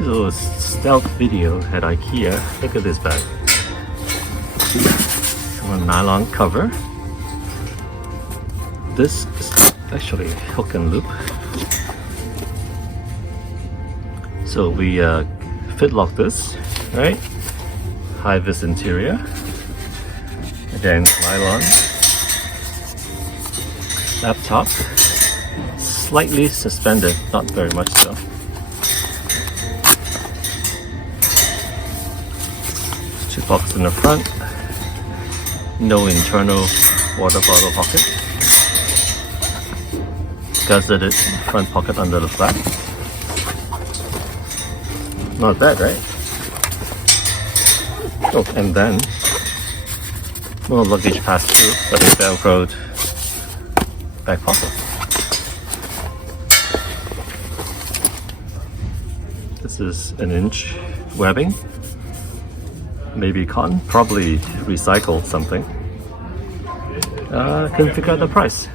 This is a little stealth video at IKEA. Look at this bag. A nylon cover. This is actually hook and loop. So we fit lock this, right? High-vis interior. Again, nylon. Laptop. Slightly suspended, not very much so. Two pockets in the front. No internal water bottle pocket. Gazetted front pocket under the flap. Not bad, right? Oh, and then more luggage passed through, but a velcroed back pocket. This is an inch webbing. Maybe cotton, probably recycled something. Couldn't figure out the price.